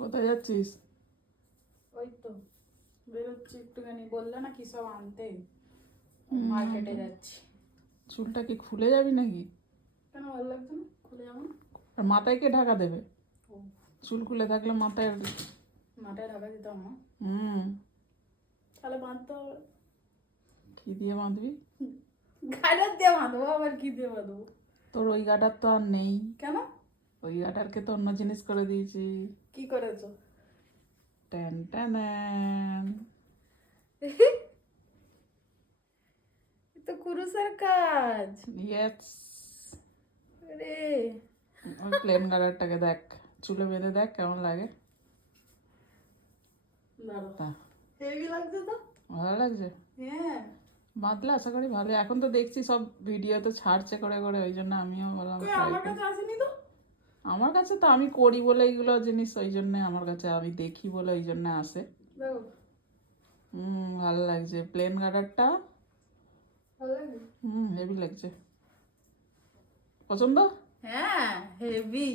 কোথায় যাচ্ছিস? ওই তো বেরোচ্ছি একটুখানি, বললে না কি সব আনতে, মার্কেটে যাচ্ছি। চুলটা কি খুলে যাবি নাকি? কেন ভালো লাগছে না? খুলে যাবো না? আর মাথায় কে ঢাকা দেবে? ও, চুল খুলে থাকলে মাথায় মাথায় ঢাকা দিতাম না, হুম তাহলে বাঁধতে হবে। কি দিয়ে বাঁধবি? গাডার দিয়ে বাঁধবো, আবার কি দিয়ে বাঁধবো? তোর ওই গাটার তো আর নেই। কেন? ওই গাটারকে তো অন্য জিনিস করে দিয়েছি। কি করেছো? Tan tan. এ তো কুরুসের কাজ। ইয়েস। আরে ওই প্লেন গাটারটাকে দেখ, চুলে বেঁধে দেখ কেমন লাগে। দাঁড়াও, তা হেভি লাগছে তো। ভালো লাগছে? হ্যাঁ, বাঁধলে আশা করি ভালো। এখন তো দেখছি সব ভিডিও তো ছাড়ছে করে করে, ওই জন্য আমিও বললাম কই try আমার করি। কাছে আসেনি তো। আমার কাছে তো আমি করি বলে এইগুলো জিনিস, ওই জন্য আমার কাছে আমি দেখি বলে ওই জন্য আসে। দেখো, ভালো লাগছে প্লেন গার্ডারটা। ভালো লাগছে। হেভি লাগছে। পছন্দ? হ্যাঁ, হেভি।